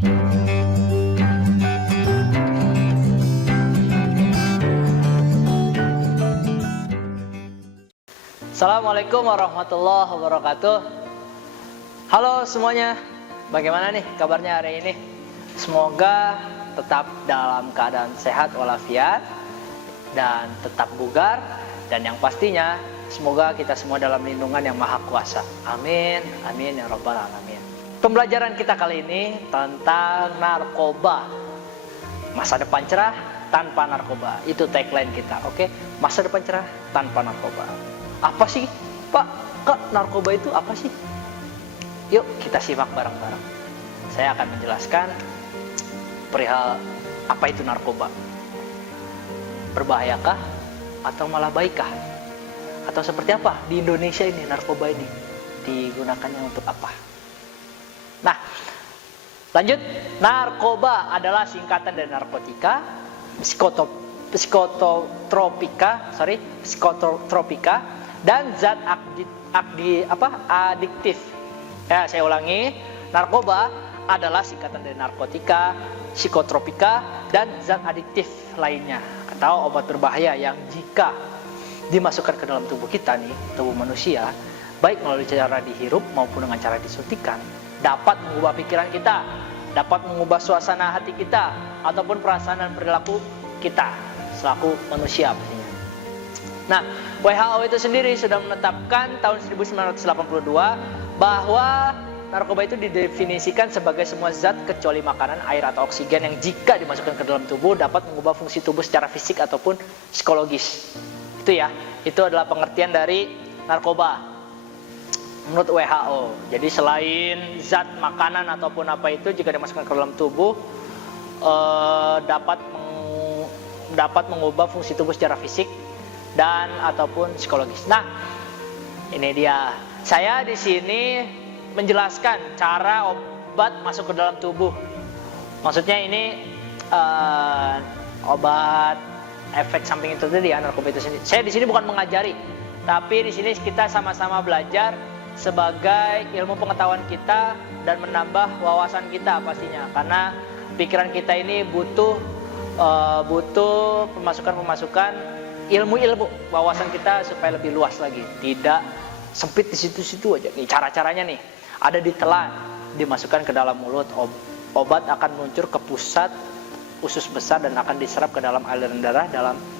Assalamualaikum warahmatullahi wabarakatuh. Halo semuanya, bagaimana nih kabarnya hari ini? Semoga tetap dalam keadaan sehat walafiat dan tetap bugar, dan yang pastinya semoga kita semua dalam lindungan yang maha kuasa. Amin, amin ya rabbal alamin. Pembelajaran kita kali ini tentang narkoba. Masa depan cerah tanpa narkoba, itu tagline kita, oke? Masa depan cerah tanpa narkoba. Apa sih, Pak? Kak, narkoba itu apa sih? Yuk kita simak bareng-bareng. Saya akan menjelaskan perihal apa itu narkoba. Berbahayakah atau malah baikkah? Atau seperti apa di Indonesia ini narkoba ini digunakannya untuk apa? Nah, lanjut. Narkoba adalah singkatan dari narkotika, psikotropika, dan zat adiktif. Ya, saya ulangi. Narkoba adalah singkatan dari narkotika, psikotropika, dan zat adiktif lainnya atau obat berbahaya yang jika dimasukkan ke dalam tubuh kita nih, tubuh manusia, baik melalui cara dihirup maupun dengan cara disuntikan, dapat mengubah pikiran kita, dapat mengubah suasana hati kita, ataupun perasaan dan perilaku kita selaku manusia pastinya. Nah, WHO itu sendiri sudah menetapkan tahun 1982 bahwa narkoba itu didefinisikan sebagai semua zat kecuali makanan, air, atau oksigen yang jika dimasukkan ke dalam tubuh dapat mengubah fungsi tubuh secara fisik ataupun psikologis. Itu ya, itu adalah pengertian dari narkoba menurut WHO. Jadi selain zat makanan ataupun apa itu jika dimasukkan ke dalam tubuh dapat mengubah fungsi tubuh secara fisik dan ataupun psikologis. Nah, ini dia. Saya di sini menjelaskan cara obat masuk ke dalam tubuh. Maksudnya ini obat efek samping itu tadi ya, narkoba itu sendiri. Saya di sini bukan mengajari, tapi di sini kita sama-sama belajar sebagai ilmu pengetahuan kita dan menambah wawasan kita pastinya. Karena pikiran kita ini butuh pemasukan ilmu-ilmu, wawasan kita supaya lebih luas lagi, tidak sempit di situ-situ aja. Nih cara-caranya nih, ada ditelan, dimasukkan ke dalam mulut, obat akan meluncur ke pusat usus besar dan akan diserap ke dalam aliran darah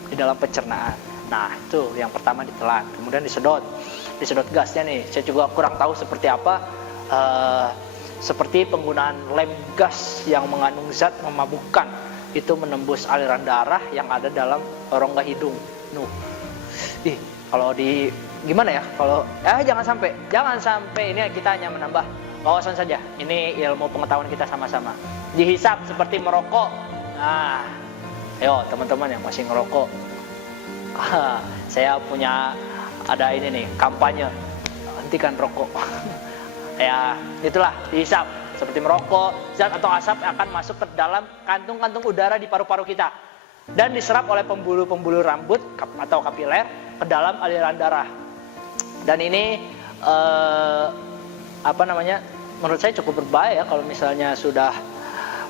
di dalam pencernaan. Nah, itu yang pertama ditelan, kemudian disedot gasnya nih. Saya juga kurang tahu seperti apa, seperti penggunaan lem gas yang mengandung zat memabukkan, itu menembus aliran darah yang ada dalam rongga hidung. Kalau gimana ya? Kalau jangan sampai ini kita hanya menambah wawasan saja. Ini ilmu pengetahuan kita sama-sama. Dihisap seperti merokok. Nah, ayo teman-teman yang masih ngerokok. Saya ada ini nih, kampanye hentikan rokok. Ya, itulah dihisap seperti merokok. Zat atau asap akan masuk ke dalam kantung-kantung udara di paru-paru kita dan diserap oleh pembuluh-pembuluh rambut atau kapiler ke dalam aliran darah. Dan ini menurut saya cukup berbahaya kalau misalnya sudah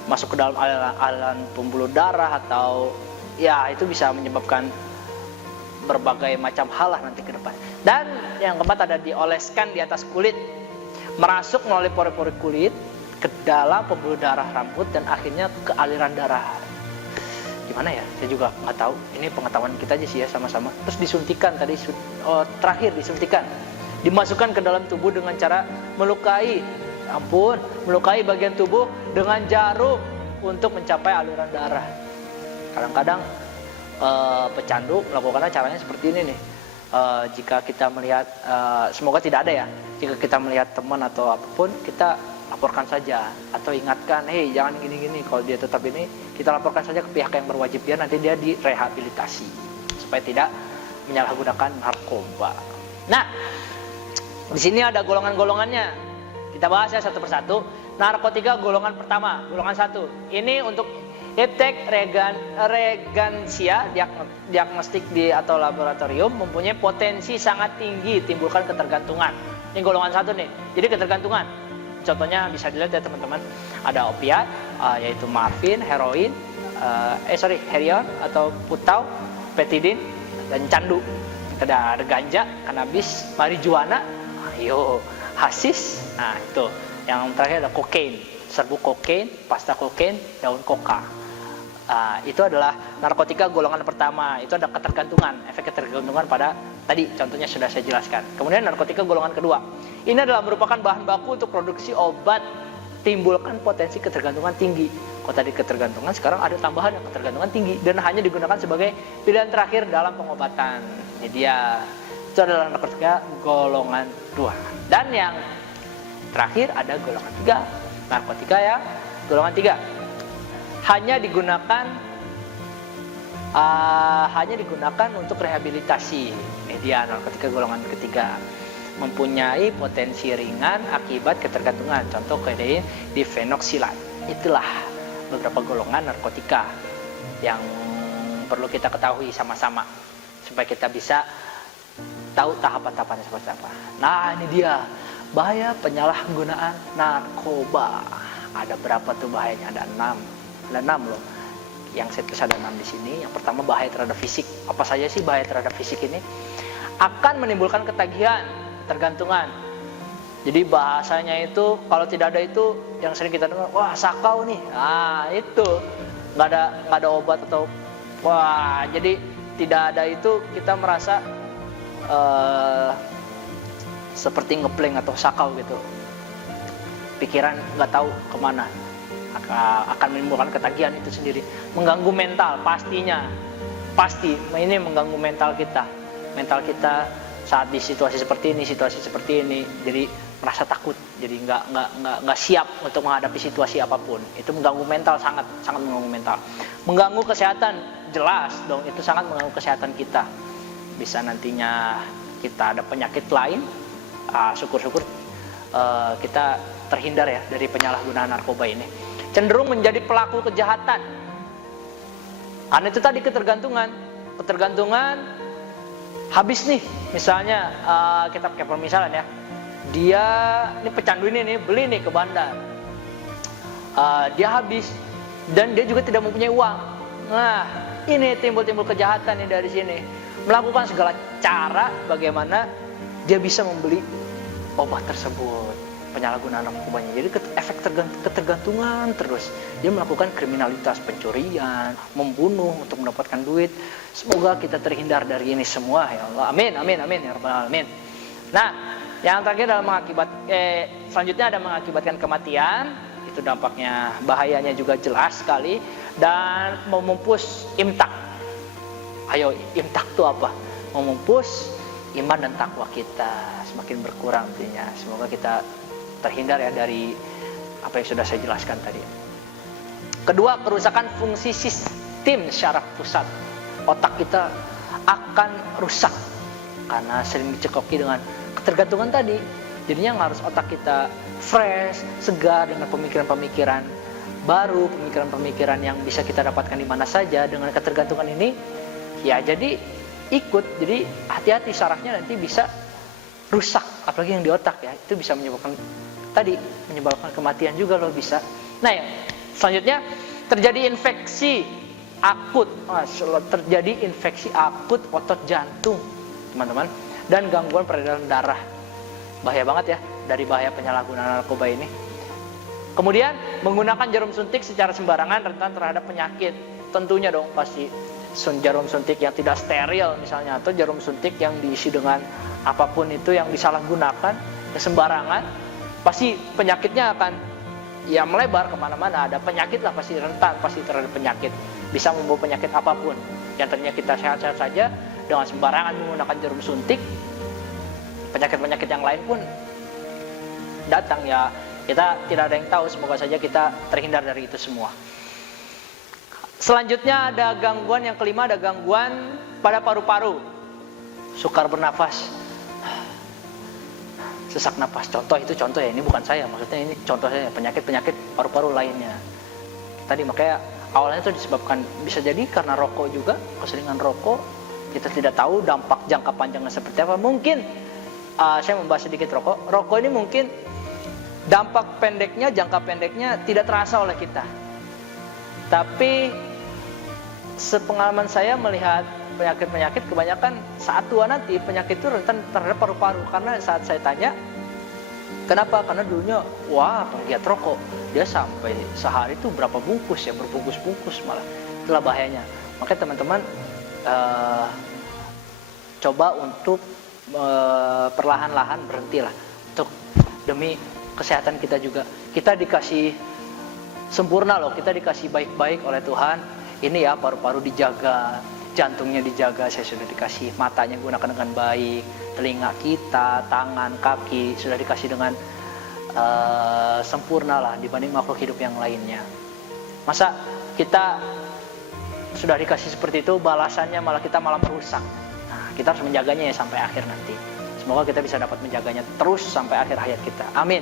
masuk ke dalam aliran pembuluh darah, atau ya itu bisa menyebabkan berbagai macam hal lah nanti ke depan. Dan yang keempat ada dioleskan di atas kulit, merasuk melalui pori-pori kulit ke dalam pembuluh darah rambut dan akhirnya ke aliran darah. Gimana ya? Saya juga nggak tahu. Ini pengetahuan kita aja sih ya sama-sama. Terus disuntikan tadi, terakhir disuntikan, dimasukkan ke dalam tubuh dengan cara melukai bagian tubuh dengan jarum untuk mencapai aliran darah. Kadang-kadang pecandu melakukannya caranya seperti ini nih. Jika kita melihat, semoga tidak ada ya, jika kita melihat teman atau apapun, kita laporkan saja atau ingatkan, hei jangan gini-gini. Kalau dia tetap ini, kita laporkan saja ke pihak yang berwajib, biar nanti dia direhabilitasi supaya tidak menyalahgunakan narkoba. Nah, di sini ada golongan-golongannya. Kita bahas ya satu persatu. Narkotika golongan pertama, golongan 1. Ini untuk iptek regansia, diagnostik atau laboratorium, mempunyai potensi sangat tinggi timbulkan ketergantungan. Ini golongan 1 nih. Jadi ketergantungan. contohnya bisa dilihat ya teman-teman, ada opiat, yaitu morfin, heroin, heroin atau putau, petidin, dan candu. Ada ganja, kanabis, marijuana, hasis. Nah itu. Yang terakhir ada kokain, serbuk kokain, pasta kokain, daun koka. Itu adalah narkotika golongan pertama. Itu ada ketergantungan, efek ketergantungan pada tadi contohnya sudah saya jelaskan. Kemudian narkotika golongan kedua. Ini adalah merupakan bahan baku untuk produksi obat, timbulkan potensi ketergantungan tinggi. Kalau tadi ketergantungan, sekarang ada tambahan yang ketergantungan tinggi dan hanya digunakan sebagai pilihan terakhir dalam pengobatan. Jadi ya, itu adalah narkotika golongan 2. Dan yang terakhir ada golongan 3. Narkotika ya golongan 3. Hanya digunakan untuk rehabilitasi. Media narkotika golongan ketiga mempunyai potensi ringan akibat ketergantungan. Contoh kodein, difenoksilat. Itulah beberapa golongan narkotika yang perlu kita ketahui sama-sama supaya kita bisa tahu tahapan-tahapannya seperti apa. Nah, ini dia bahaya penyalahgunaan narkoba. Ada berapa tuh bahayanya? Ada 6 loh. Yang saya tulis ada 6 di sini. Yang pertama, bahaya terhadap fisik. Apa saja sih bahaya terhadap fisik ini? Akan menimbulkan ketagihan, ketergantungan. Jadi bahasanya itu kalau tidak ada itu yang sering kita dengar, wah sakau nih. Nah itu nggak ada obat atau wah, jadi tidak ada itu kita merasa seperti ngepleng atau sakau gitu. Pikiran nggak tahu kemana. Akan menimbulkan ketagihan itu sendiri, mengganggu mental pasti ini mengganggu mental kita saat di situasi seperti ini jadi merasa takut, jadi nggak siap untuk menghadapi situasi apapun. Itu mengganggu mental, sangat mengganggu mental. Mengganggu kesehatan, jelas dong, itu sangat mengganggu kesehatan kita. Bisa nantinya kita ada penyakit lain, syukur-syukur kita terhindar ya dari penyalahgunaan narkoba ini. Cenderung menjadi pelaku kejahatan. Karena itu tadi ketergantungan habis nih, misalnya kita pakai permisalan ya, dia ini pecandu ini nih beli nih ke bandar, dia habis dan dia juga tidak mempunyai uang. Nah ini timbul kejahatan nih dari sini, melakukan segala cara bagaimana dia bisa membeli obat tersebut, penyalahgunaan narkobanya. Jadi efek ketergantungan terus. Dia melakukan kriminalitas, pencurian, membunuh untuk mendapatkan duit. Semoga kita terhindar dari ini semua ya Allah. Amin ya rabbal alamin. Nah, yang terakhir adalah selanjutnya ada mengakibatkan kematian. Itu dampaknya, bahayanya juga jelas sekali. Dan memupus imtak. Ayo, imtak itu apa? Memupus iman dan takwa kita semakin berkurang tentunya. Semoga kita terhindar ya dari apa yang sudah saya jelaskan tadi. Kedua, kerusakan fungsi sistem syaraf pusat. Otak kita akan rusak karena sering dicekoki dengan ketergantungan tadi. Jadinya harus otak kita fresh, segar dengan pemikiran-pemikiran baru, pemikiran-pemikiran yang bisa kita dapatkan di mana saja. Dengan ketergantungan ini ya jadi jadi hati-hati, sarafnya nanti bisa rusak, apalagi yang di otak ya, itu bisa menyebabkan kematian juga loh bisa. Nah ya, selanjutnya terjadi infeksi akut otot jantung teman-teman, dan gangguan peredaran darah. Bahaya banget ya dari bahaya penyalahgunaan narkoba ini. Kemudian menggunakan jarum suntik secara sembarangan rentan terhadap penyakit, tentunya dong pasti. Jarum suntik yang tidak steril misalnya, atau jarum suntik yang diisi dengan apapun itu yang disalahgunakan sembarangan, pasti penyakitnya akan ya melebar kemana-mana. Ada penyakit lah, pasti rentan terhadap penyakit, bisa membawa penyakit apapun. Yang tadinya kita sehat-sehat saja, dengan sembarangan menggunakan jarum suntik, penyakit-penyakit yang lain pun datang ya. Kita tidak ada yang tahu, semoga saja kita terhindar dari itu semua. Selanjutnya ada gangguan yang kelima, ada gangguan pada paru-paru, sukar bernafas, sesak napas. Contoh ya, ini bukan saya, maksudnya ini contoh saya, penyakit paru-paru lainnya. Tadi makanya awalnya itu disebabkan, bisa jadi karena rokok juga, keseringan rokok. Kita tidak tahu dampak jangka panjangnya seperti apa. Mungkin saya membahas sedikit rokok ini mungkin dampak pendeknya, jangka pendeknya tidak terasa oleh kita. Tapi sepengalaman saya melihat penyakit-penyakit kebanyakan saat tua nanti penyakit itu rentan terhadap paru-paru. Karena saat saya tanya, kenapa? Karena dulunya, wah penggiat rokok, dia sampai sehari itu berapa bungkus ya, berbungkus-bungkus malah. Itulah bahayanya. Makanya teman-teman coba untuk perlahan-lahan berhentilah, untuk demi kesehatan kita juga. Kita dikasih sempurna loh, kita dikasih baik-baik oleh Tuhan. Ini ya, paru-paru dijaga, jantungnya dijaga, saya sudah dikasih matanya gunakan dengan baik, telinga kita, tangan, kaki sudah dikasih dengan sempurna lah dibanding makhluk hidup yang lainnya. Masa kita sudah dikasih seperti itu, balasannya malah kita malah merusak. Nah, kita harus menjaganya ya sampai akhir nanti. Semoga kita bisa dapat menjaganya terus sampai akhir hayat kita. Amin.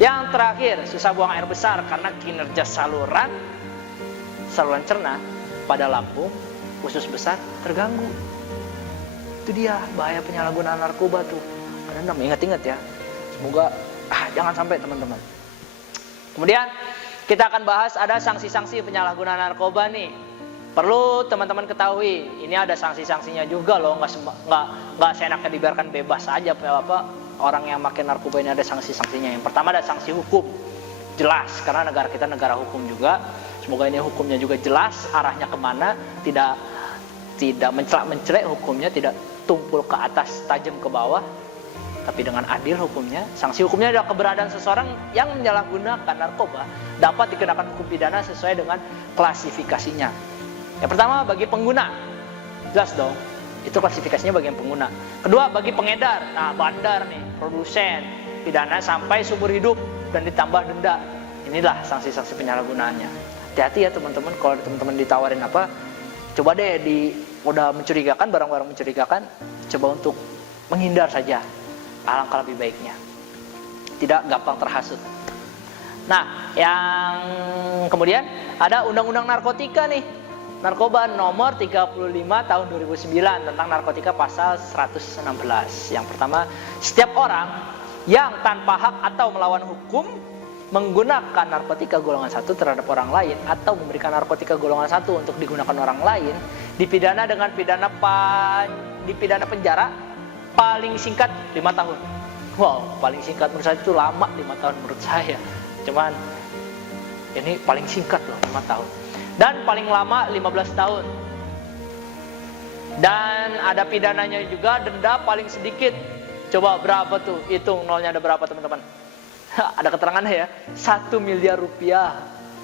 Yang terakhir, susah buang air besar karena kinerja saluran cerna pada lambung usus besar terganggu. Itu dia bahaya penyalahgunaan narkoba tuh. Karena ingat-ingat ya. Semoga jangan sampai teman-teman. Kemudian kita akan bahas ada sanksi-sanksi penyalahgunaan narkoba nih. Perlu teman-teman ketahui, ini ada sanksi-sanksinya juga loh, nggak seenaknya dibiarkan bebas aja orang yang makin narkoba ini, ada sanksi-sanksinya. Yang pertama ada sanksi hukum, jelas karena negara kita negara hukum juga. Semoga ini hukumnya juga jelas arahnya kemana, tidak mencelak-mencelek hukumnya, tidak tumpul ke atas tajam ke bawah, tapi dengan adil hukumnya. Sanksi hukumnya adalah keberadaan seseorang yang menyalahgunakan narkoba dapat dikenakan hukum pidana sesuai dengan klasifikasinya. Yang pertama bagi pengguna, jelas dong, itu klasifikasinya bagi yang pengguna. Kedua bagi pengedar, nah bandar nih, produsen, pidana sampai seumur hidup dan ditambah denda. Inilah sanksi-sanksi penyalahgunaannya. Hati-hati ya teman-teman, kalau teman-teman ditawarin apa, coba deh udah mencurigakan, barang-barang mencurigakan, coba untuk menghindar saja. Alangkah lebih baiknya, tidak gampang terhasut. Nah, yang kemudian ada undang-undang narkotika nih, narkoba nomor 35 tahun 2009 tentang narkotika pasal 116. Yang pertama, setiap orang yang tanpa hak atau melawan hukum menggunakan narkotika golongan 1 terhadap orang lain atau memberikan narkotika golongan 1 untuk digunakan orang lain dipidana dengan dipidana penjara paling singkat 5 tahun. Wow, paling singkat menurut saya itu lama 5 tahun menurut saya. Cuman ini paling singkat loh 5 tahun. Dan paling lama 15 tahun. Dan ada pidananya juga, denda paling sedikit. Coba berapa tuh? Hitung nolnya ada berapa teman-teman? Ada keterangannya ya, 1 miliar rupiah.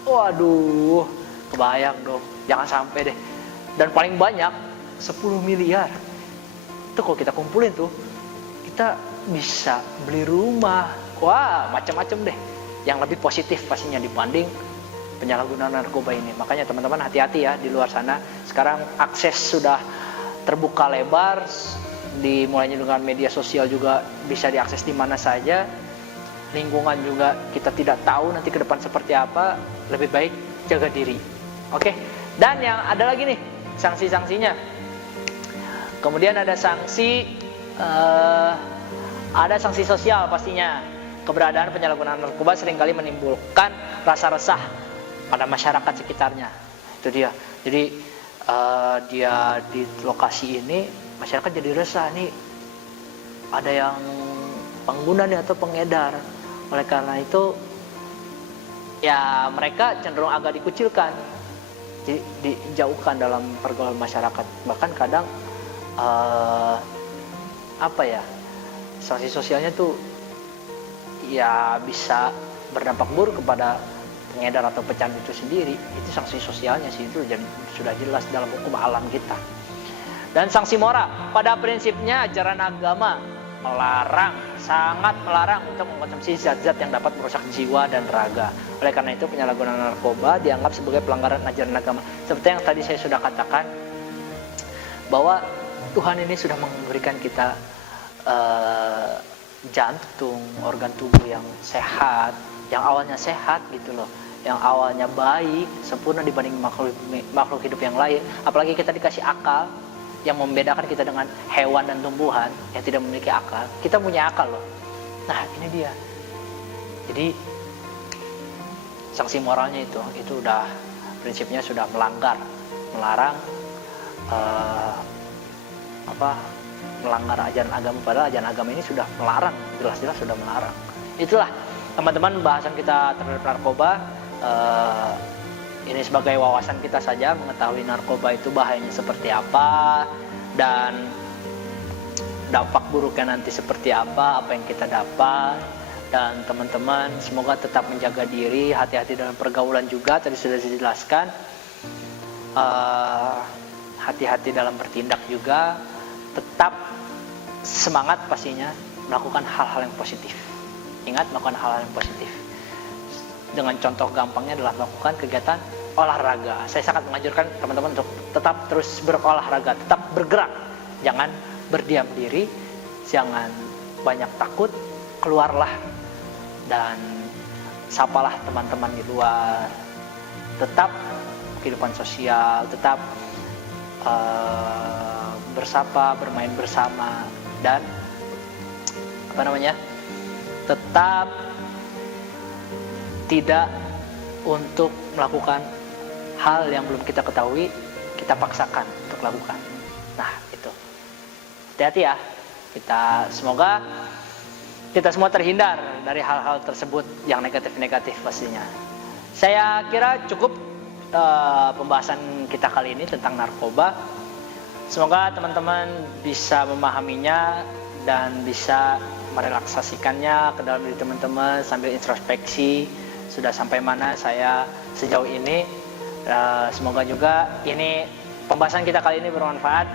Waduh, kebayang dong, jangan sampai deh. Dan paling banyak 10 miliar. Itu kalau kita kumpulin tuh, kita bisa beli rumah. Wah, macam-macam deh. Yang lebih positif pastinya dibanding penyalahgunaan narkoba ini. Makanya teman-teman hati-hati ya di luar sana. Sekarang akses sudah terbuka lebar, dimulainya dengan media sosial juga bisa diakses di mana saja. Lingkungan juga kita tidak tahu nanti ke depan seperti apa. Lebih baik jaga diri. Oke. Dan yang ada lagi nih sanksi-sanksinya. Kemudian ada sanksi sosial pastinya. Keberadaan penyalahgunaan narkoba seringkali menimbulkan rasa resah pada masyarakat sekitarnya. Itu dia. Jadi dia di lokasi ini masyarakat jadi resah nih, ada yang pengguna nih atau pengedar. Oleh karena itu ya mereka cenderung agak dikucilkan, jadi dijauhkan dalam pergaulan masyarakat. Bahkan kadang sanksi sosialnya tuh ya bisa berdampak buruk kepada pengedar atau pecandu itu sendiri. Itu sanksi sosialnya sih, itu sudah jelas dalam hukum alam kita. Dan sanksi moral, pada prinsipnya ajaran agama melarang, sangat melarang untuk mengkonsumsi zat-zat yang dapat merusak jiwa dan raga. Oleh karena itu penyalahgunaan narkoba dianggap sebagai pelanggaran ajaran agama. Seperti yang tadi saya sudah katakan, bahwa Tuhan ini sudah memberikan kita jantung, organ tubuh yang sehat, yang awalnya sehat gitu loh, yang awalnya baik, sempurna dibanding makhluk hidup yang lain. Apalagi kita dikasih akal yang membedakan kita dengan hewan dan tumbuhan yang tidak memiliki akal. Kita punya akal loh. Nah ini dia, Jadi sanksi moralnya itu udah prinsipnya sudah melarang melanggar ajaran agama, padahal ajaran agama ini sudah melarang, jelas-jelas sudah melarang. Itulah teman-teman bahasan kita terhadap narkoba. Ini sebagai wawasan kita saja, mengetahui narkoba itu bahayanya seperti apa dan dampak buruknya nanti seperti apa yang kita dapat. Dan teman-teman semoga tetap menjaga diri, hati-hati dalam pergaulan juga, tadi sudah dijelaskan. Hati-hati dalam bertindak juga, tetap semangat pastinya melakukan hal-hal yang positif. Ingat, melakukan hal-hal yang positif. Dengan contoh gampangnya adalah melakukan kegiatan olahraga. Saya sangat menganjurkan teman-teman untuk tetap terus berolahraga, tetap bergerak, jangan berdiam diri, jangan banyak takut, keluarlah dan sapalah teman-teman di luar, tetap kehidupan sosial, tetap bersapa, bermain bersama, dan tetap tidak untuk melakukan hal yang belum kita ketahui, kita paksakan untuk lakukan. Nah, itu. Hati-hati ya. Semoga kita semua terhindar dari hal-hal tersebut yang negatif-negatif pastinya. Saya kira cukup pembahasan kita kali ini tentang narkoba. Semoga teman-teman bisa memahaminya dan bisa merelaksasikannya ke dalam diri teman-teman sambil introspeksi sudah sampai mana saya sejauh ini. Semoga juga ini pembahasan kita kali ini bermanfaat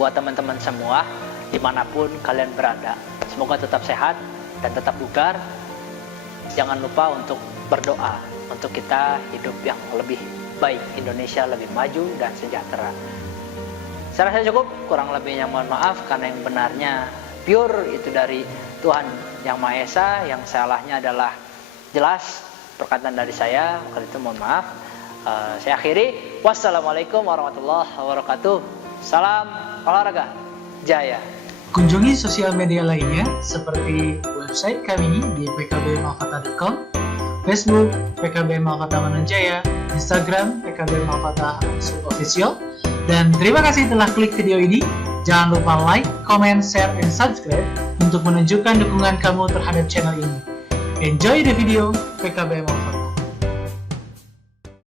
buat teman-teman semua dimanapun kalian berada. Semoga tetap sehat dan tetap bugar. Jangan lupa untuk berdoa untuk kita hidup yang lebih baik, Indonesia lebih maju dan sejahtera. Saya rasa cukup, kurang lebihnya mohon maaf karena yang benarnya pure itu dari Tuhan Yang Maha Esa, yang salahnya adalah jelas perkataan dari saya, maka itu mohon maaf. Saya akhiri. Wassalamualaikum warahmatullahi wabarakatuh. Salam olahraga jaya. Kunjungi sosial media lainnya seperti website kami di pkbmalfata.com, Facebook PKB Malfata Mananjaya, Instagram PKB Malfata _official. Dan terima kasih telah klik video ini. Jangan lupa like, comment, share, and subscribe untuk menunjukkan dukungan kamu terhadap channel ini. Enjoy the video PKB Malfata.